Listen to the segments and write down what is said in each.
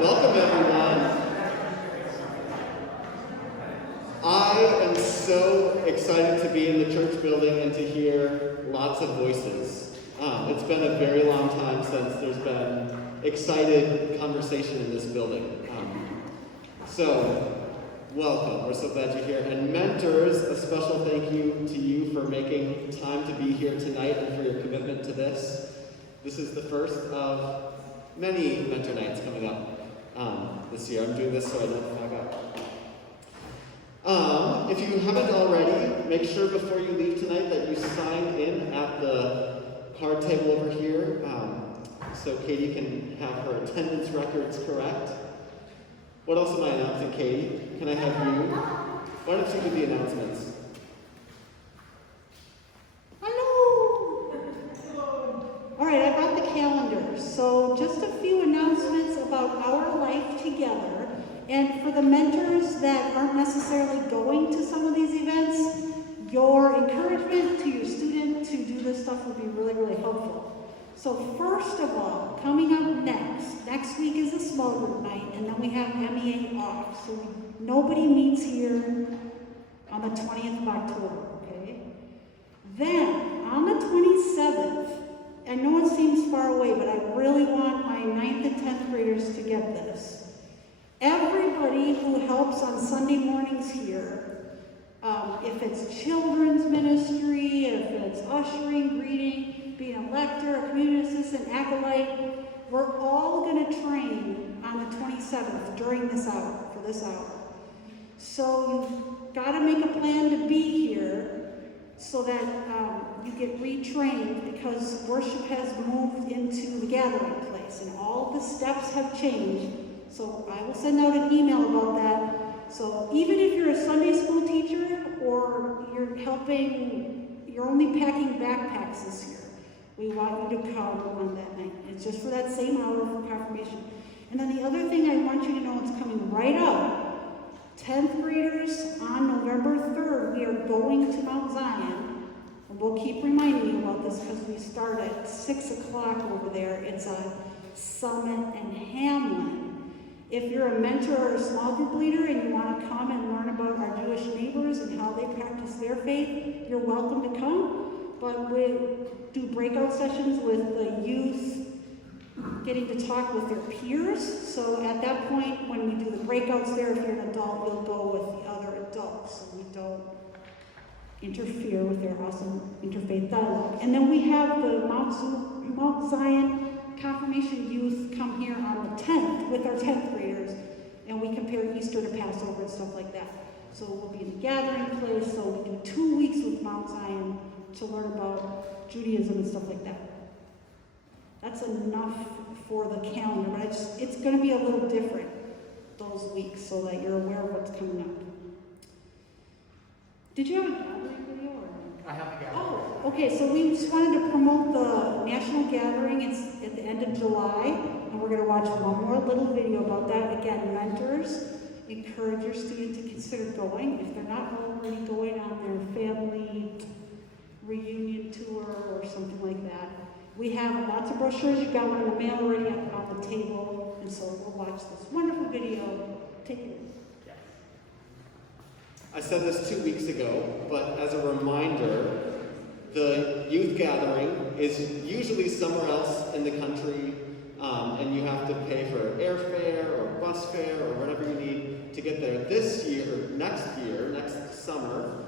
Welcome, everyone. I am so excited to be in the church building and to hear lots of voices. It's been a very long time since there's been excited conversation in this building. So, welcome. We're so glad you're here. And mentors, a special thank you to you for making time to be here tonight and for your commitment to this. This is the first of many mentor nights coming up this year. I'm doing this so I don't flag up. If you haven't already, make sure before you leave tonight that you sign in at the card table over here so Katie can have her attendance records correct. What else am I announcing, Katie? Can I have you? Why don't you do the announcements? All right, I brought the calendar. So just a few announcements about our life together. And for the mentors that aren't necessarily going to some of these events, your encouragement to your student to do this stuff would be really, really helpful. So first of all, coming up next week is a small group night, and then we have MEA off. So nobody meets here on the 20th of October, okay? Then, on the 27th, I know it seems far away, but I really want my 9th and 10th graders to get this. Everybody who helps on Sunday mornings here, if it's children's ministry, if it's ushering, greeting, being a lector, a community assistant, acolyte, we're all going to train on the 27th during this hour, for this hour. So you've got to make a plan to be here so that you get retrained, because worship has moved into the gathering place and all the steps have changed. So I will send out an email about that. So even if you're a Sunday school teacher or you're only packing backpacks this year, we want you to come on that night. It's just for that same hour for confirmation. And then the other thing I want you to know is coming right up. 10th graders on November 3rd, we are going to Mount Zion. And we'll keep reminding you about this because we start at 6 o'clock over there. It's a Summit and Hamlin. If you're a mentor or a small group leader and you want to come and learn about our Jewish neighbors and how they practice their faith, you're welcome to come. But we do breakout sessions with the youth, getting to talk with their peers. So at that point, when we do the breakouts there, if you're an adult, you'll go with the other adults. So we don't interfere with their awesome interfaith dialogue. And then we have the Mount Zion Confirmation youth come here on the 10th with our 10th graders, and we compare Easter to Passover and stuff like that. So we'll be in the gathering place, so we do 2 weeks with Mount Zion to learn about Judaism and stuff like that. That's enough for the calendar, but it's going to be a little different those weeks so that you're aware of what's coming up. Did you have a gathering video? I have a gathering. Oh, okay, so we just wanted to promote the national gathering. It's at the end of July, and we're going to watch one more little video about that. Again, mentors, encourage your student to consider going if they're not already going on their family reunion tour or something like that. We have lots of brochures. You've got one in the mail already up on the table, and so we'll watch this wonderful video. Take it. I said this 2 weeks ago, but as a reminder, the youth gathering is usually somewhere else in the country, and you have to pay for airfare or bus fare or whatever you need to get there. This year, next summer,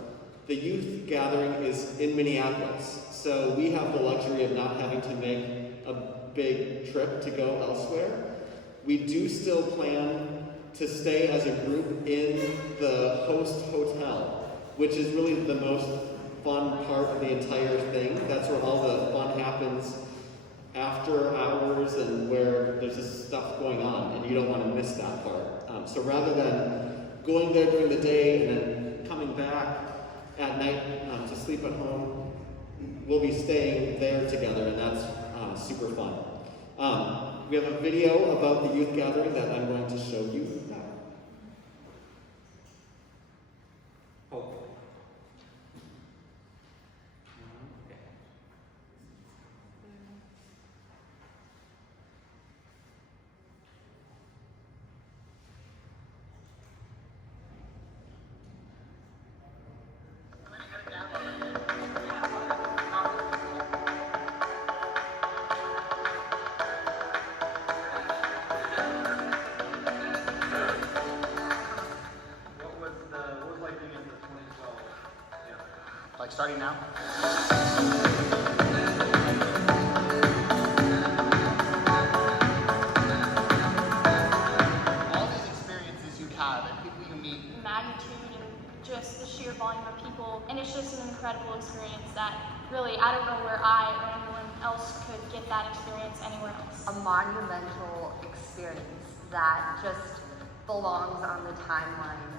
the youth gathering is in Minneapolis. So we have the luxury of not having to make a big trip to go elsewhere. We do still plan to stay as a group in the host hotel, which is really the most fun part of the entire thing. That's where all the fun happens after hours and where there's just stuff going on, and you don't want to miss that part. So rather than going there during the day and then coming back at night to sleep at home, we'll be staying there together, and that's super fun. We have a video about the youth gathering that I'm going to show you now. starting now. All these experiences you have and people you meet. Magnitude and just the sheer volume of people, and it's just an incredible experience that really, I don't know where I or anyone else could get that experience anywhere else. A monumental experience that just belongs on the timeline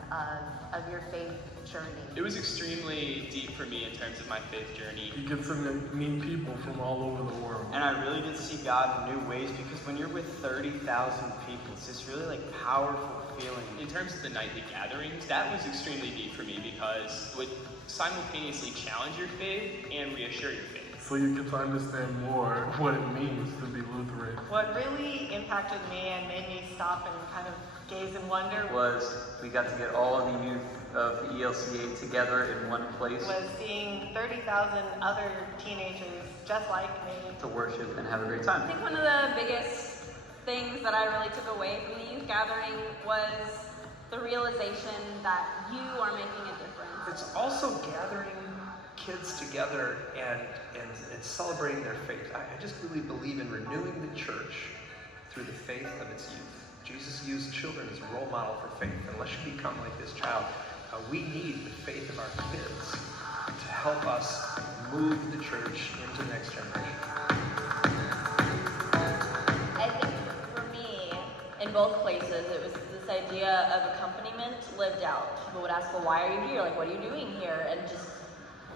of your faith journey. It was extremely deep for me in terms of my faith journey. You get to meet people from all over the world. And I really get to see God in new ways, because when you're with 30,000 people, it's this really like powerful feeling. In terms of the nightly gatherings, that was extremely deep for me because it would simultaneously challenge your faith and reassure your faith. So you get to understand more what it means to be Lutheran. What really impacted me and made me stop and kind of gaze in wonder was we got to get all of the youth of the ELCA together in one place was seeing 30,000 other teenagers just like me to worship and have a great I time. think one of the biggest things that I really took away from the youth gathering was the realization that you are making a difference. It's also gathering kids together and celebrating their faith. I just really believe in renewing the church through the faith of its youth. Jesus used children as a role model for faith. Unless you become like this child, we need the faith of our kids to help us move the church into the next generation. I think for me, in both places, it was this idea of accompaniment lived out. People would ask, well, why are you here? Like, what are you doing here? And just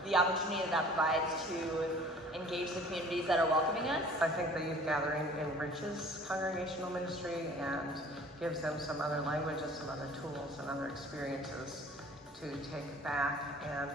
the opportunity that provides to engage the communities that are welcoming us. I think the youth gathering enriches congregational ministry and gives them some other languages, some other tools, and other experiences to take back and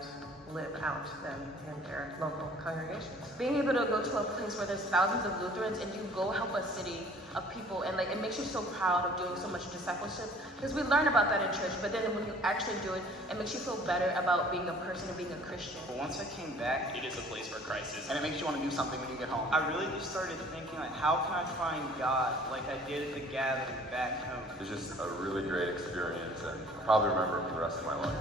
live out then in their local congregations. Being able to go to a place where there's thousands of Lutherans and you go help a city of people, and like it makes you so proud of doing so much discipleship, because we learn about that in church, but then when you actually do it, it makes you feel better about being a person and being a Christian. But once I came back, It is a place where Christ is. And it makes you want to do something when you get home. I really just started thinking, like, how can I find God like I did at the gathering back home? It was just a really great experience, and I'll probably remember it for the rest of my life.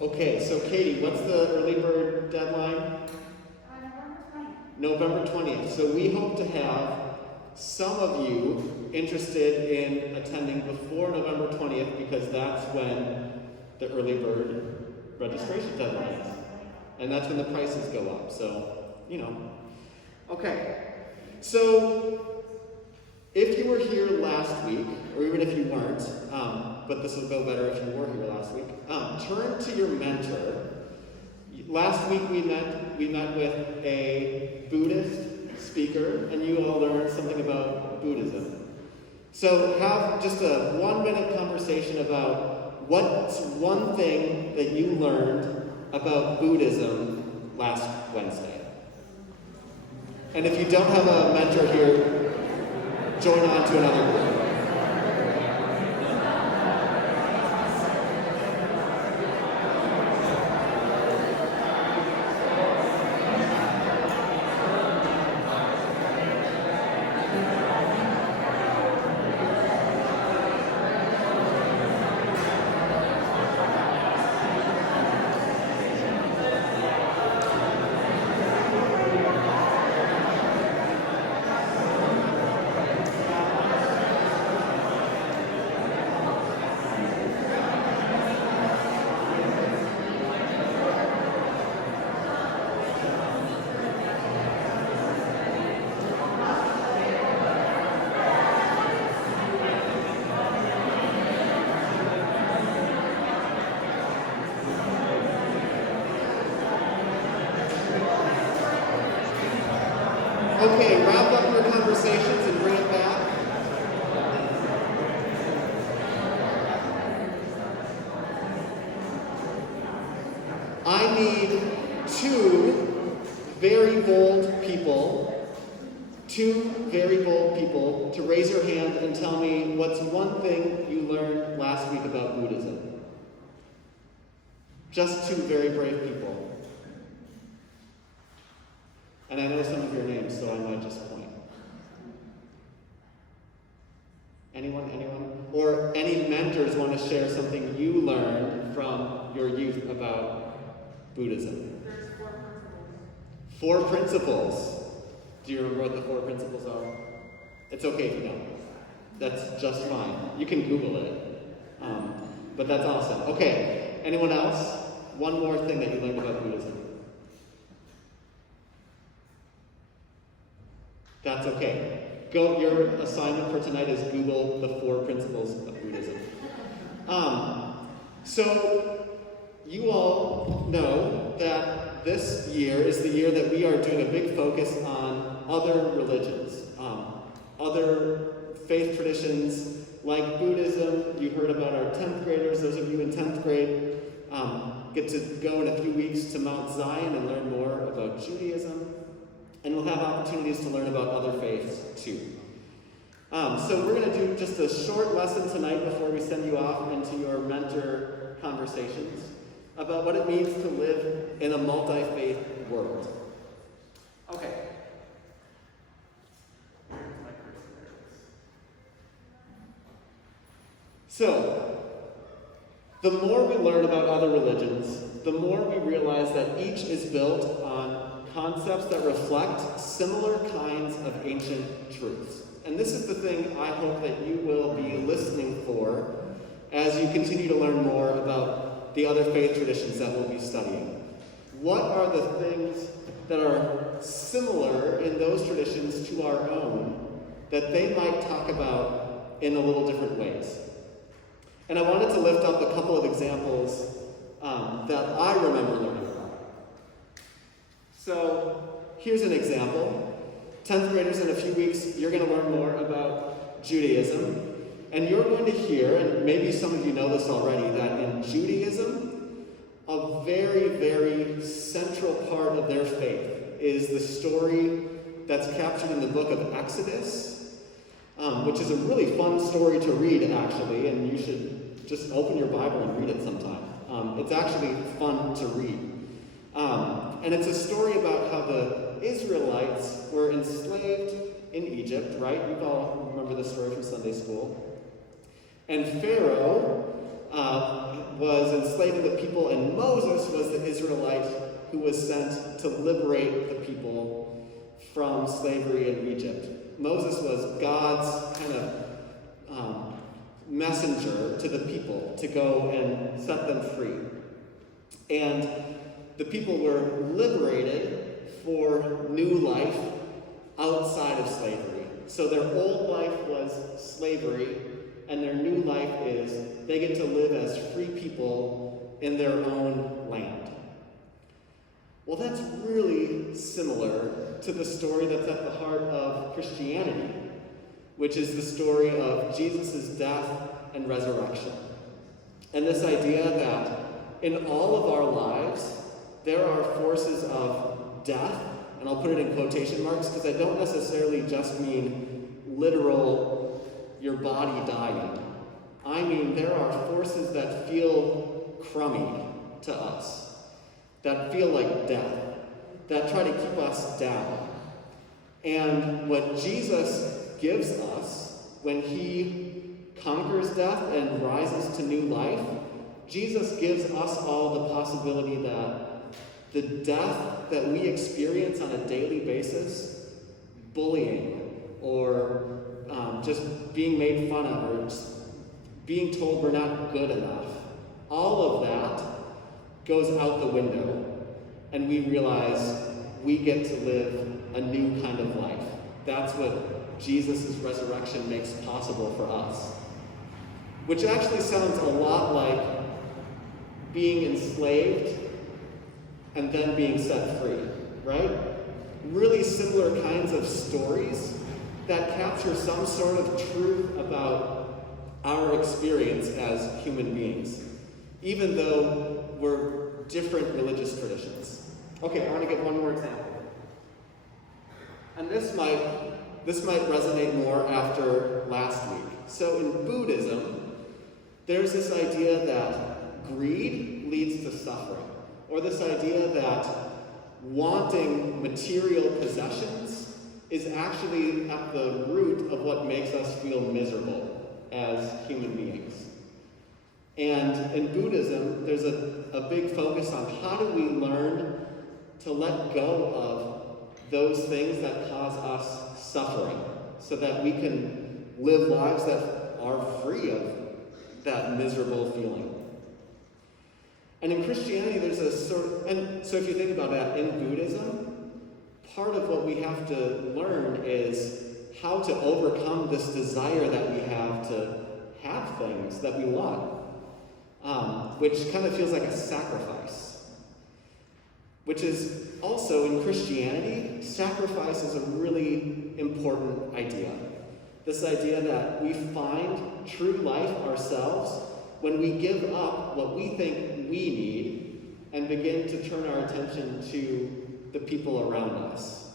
Okay, so Katie, what's the early bird deadline? November 20th. So we hope to have some of you interested in attending before November 20th, because that's when the early bird registration deadline is. And that's when the prices go up, so, you know. Okay, so if you were here last week, or even if you weren't, but this will go better if you were here last week, turn to your mentor. Last week we met with a Buddhist speaker, and you all learned something about Buddhism. So have just a 1-minute conversation about what's one thing that you learned about Buddhism last Wednesday. And if you don't have a mentor here, join on to another group. Okay, wrap up your conversations and bring it back. I need 2 very bold people 2 very bold people to raise your hand and tell me what's one thing you learned last week about Buddhism. Just 2 very brave people. And I know some of your names, so I might just point. Anyone? Or any mentors want to share something you learned from your youth about Buddhism? There's 4 principles. 4 principles. Do you remember what the 4 principles are? It's okay if you don't. That's just fine. You can Google it. But that's awesome. Okay, anyone else? One more thing that you learned about Buddhism. That's okay. Your assignment for tonight is Google the 4 principles of Buddhism. So, you all know that this year is the year that we are doing a big focus on other religions, other faith traditions like Buddhism. You heard about our 10th graders. Those of you in 10th grade get to go in a few weeks to Mount Zion and learn more about Judaism. And we'll have opportunities to learn about other faiths too. So we're going to do just a short lesson tonight before we send you off into your mentor conversations about what it means to live in a multi-faith world. Okay. So, the more we learn about other religions, the more we realize that each is built on concepts that reflect similar kinds of ancient truths. And this is the thing I hope that you will be listening for as you continue to learn more about the other faith traditions that we'll be studying. What are the things that are similar in those traditions to our own that they might talk about in a little different ways? And I wanted to lift up a couple of examples that I remember learning about. So here's an example. 10th graders, in a few weeks, you're going to learn more about Judaism. And you're going to hear, and maybe some of you know this already, that in Judaism, a very, very central part of their faith is the story that's captured in the book of Exodus, which is a really fun story to read, actually, and you should just open your Bible and read it sometime. It's actually fun to read. And it's a story about how the Israelites were enslaved in Egypt, right? You all remember this story from Sunday school. And Pharaoh was enslaving the people, and Moses was the Israelite who was sent to liberate the people from slavery in Egypt. Moses was God's kind of messenger to the people to go and set them free. And the people were liberated for new life outside of slavery. So their old life was slavery, and their new life is they get to live as free people in their own land. Well, that's really similar to the story that's at the heart of Christianity, which is the story of Jesus' death and resurrection. And this idea that in all of our lives, there are forces of death, and I'll put it in quotation marks because I don't necessarily just mean literal, your body dying. I mean, there are forces that feel crummy to us, that feel like death, that try to keep us down. And what Jesus gives us when he conquers death and rises to new life, Jesus gives us all the possibility that the death that we experience on a daily basis, bullying or just being made fun of or just being told we're not good enough, all of that goes out the window, and we realize we get to live a new kind of life. That's what Jesus' resurrection makes possible for us. Which actually sounds a lot like being enslaved and then being set free, right? Really similar kinds of stories that capture some sort of truth about our experience as human beings, even though we're different religious traditions. Okay, I want to give one more example. And this might this might resonate more after last week. So in Buddhism, there's this idea that greed leads to suffering, or this idea that wanting material possessions is actually at the root of what makes us feel miserable as human beings. And in Buddhism, there's a big focus on how do we learn to let go of those things that cause us suffering so that we can live lives that are free of that miserable feeling. And in Christianity, there's a sort of, and so if you think about that, in Buddhism, part of what we have to learn is how to overcome this desire that we have to have things that we want, which kind of feels like a sacrifice. Which is also, in Christianity, sacrifice is a really important idea. This idea that we find true life ourselves when we give up what we think we need and begin to turn our attention to the people around us.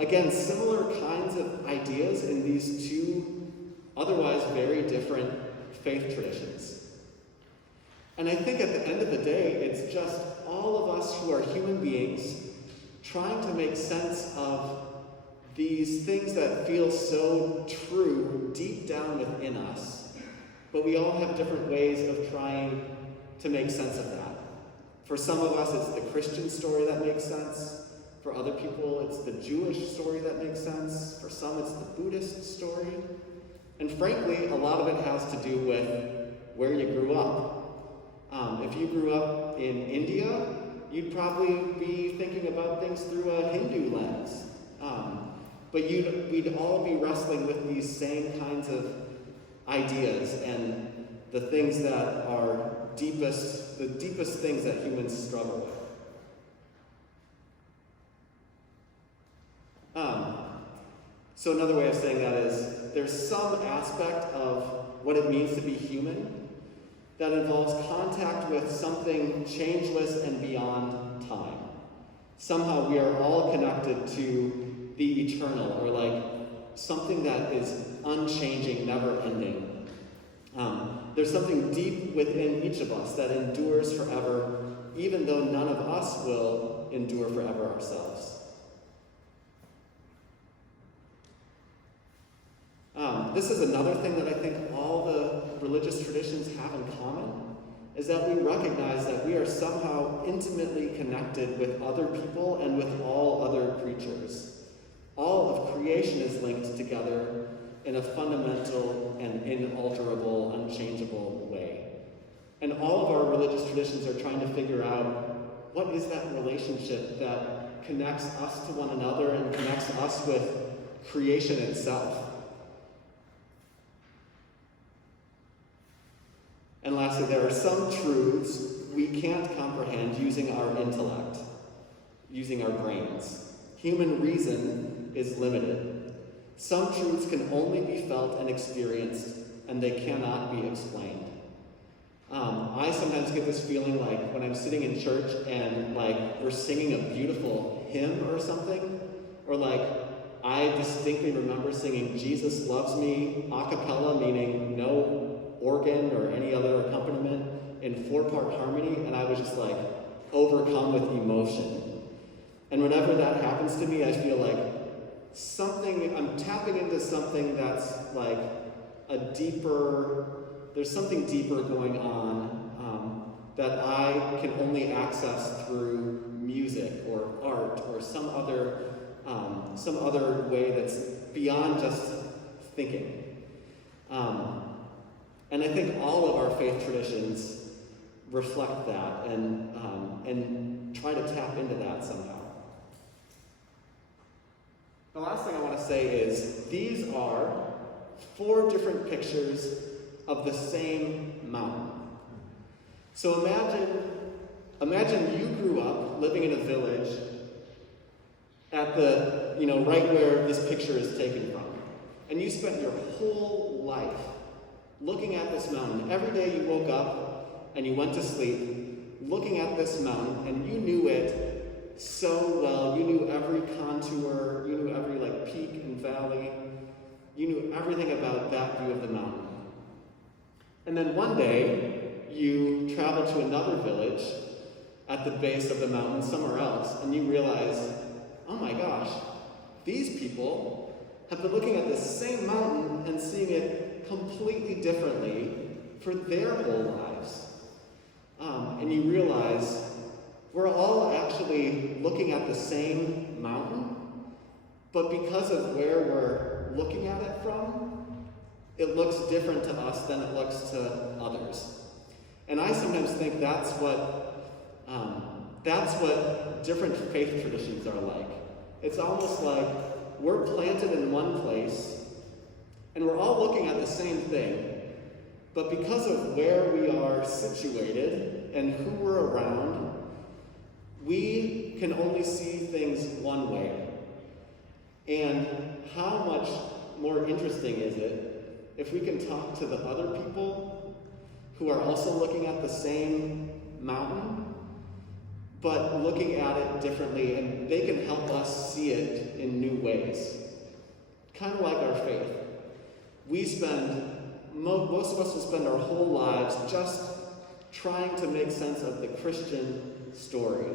Again, similar kinds of ideas in these two otherwise very different faith traditions. And I think at the end of the day, it's just all of us who are human beings trying to make sense of these things that feel so true deep down within us. But we all have different ways of trying to make sense of that. For some of us, it's the Christian story that makes sense. For other people, it's the Jewish story that makes sense. For some, it's the Buddhist story. And frankly, a lot of it has to do with where you grew up. If you grew up in India, you'd probably be thinking about things through a Hindu lens. But we'd all be wrestling with these same kinds of ideas and the things that are the deepest things that humans struggle with. So another way of saying that is there's some aspect of what it means to be human that involves contact with something changeless and beyond time. Somehow we are all connected to the eternal, or like something that is unchanging, never ending. There's something deep within each of us that endures forever, even though none of us will endure forever ourselves. This is another thing that I think all the religious traditions have in common, is that we recognize that we are somehow intimately connected with other people and with all other creatures. All of creation is linked together in a fundamental and inalterable, unchangeable way. And all of our religious traditions are trying to figure out what is that relationship that connects us to one another and connects us with creation itself. And lastly, there are some truths we can't comprehend using our intellect, using our brains. Human reason is limited. Some truths can only be felt and experienced, and they cannot be explained. I sometimes get this feeling like when I'm sitting in church and like we're singing a beautiful hymn or something, or like I distinctly remember singing Jesus Loves Me a cappella, meaning no organ or any other accompaniment, in 4-part harmony, and I was just like overcome with emotion. And whenever that happens to me, I feel like I'm tapping into something that's like there's something deeper going on that I can only access through music or art or some other way that's beyond just thinking. And I think all of our faith traditions reflect that and try to tap into that somehow. The last thing I want to say is these are 4 different pictures of the same mountain. So imagine you grew up living in a village at the, right where this picture is taken from. And you spent your whole life looking at this mountain. Every day you woke up and you went to sleep looking at this mountain, and you knew it so well. You knew every contour, you knew every the peak and valley. You knew everything about that view of the mountain. And then one day, you travel to another village at the base of the mountain somewhere else, and you realize, oh my gosh, these people have been looking at this same mountain and seeing it completely differently for their whole lives. And you realize we're all actually looking at the same mountain, but because of where we're looking at it from, it looks different to us than it looks to others. And I sometimes think that's what different faith traditions are like. It's almost like we're planted in one place, and we're all looking at the same thing, but because of where we are situated and who we're around, we can only see things one way. And how much more interesting is it if we can talk to the other people who are also looking at the same mountain, but looking at it differently, and they can help us see it in new ways. Kind of like our faith. Most of us will spend our whole lives just trying to make sense of the Christian story.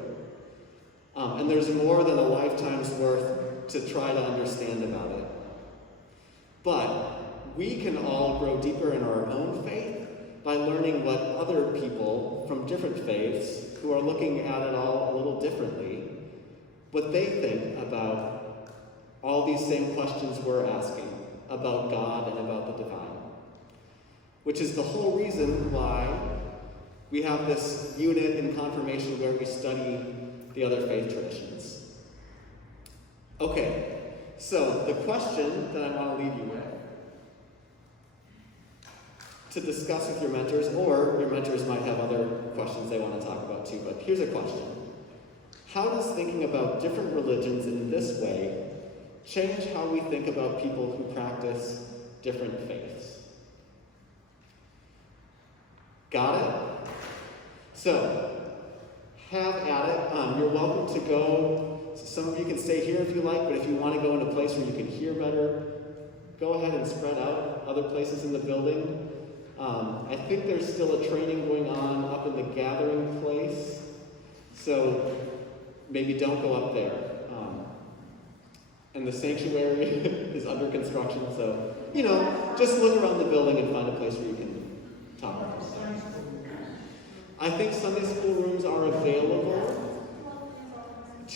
And there's more than a lifetime's worth to try to understand about it. But we can all grow deeper in our own faith by learning what other people from different faiths who are looking at it all a little differently, what they think about all these same questions we're asking about God and about the divine. Which is the whole reason why we have this unit in confirmation where we study the other faith traditions. Okay, so the question that I want to leave you with, to discuss with your mentors, or your mentors might have other questions they want to talk about too, but here's a question. How does thinking about different religions in this way change how we think about people who practice different faiths? Got it? So, have at it. You're welcome to go. Some of you can stay here if you like, but if you want to go in a place where you can hear better, go ahead and spread out other places in the building. I think there's still a training going on up in the gathering place, so maybe don't go up there. And the sanctuary is under construction, so, just look around the building and find a place where you can talk about stuff. I think Sunday school rooms are available.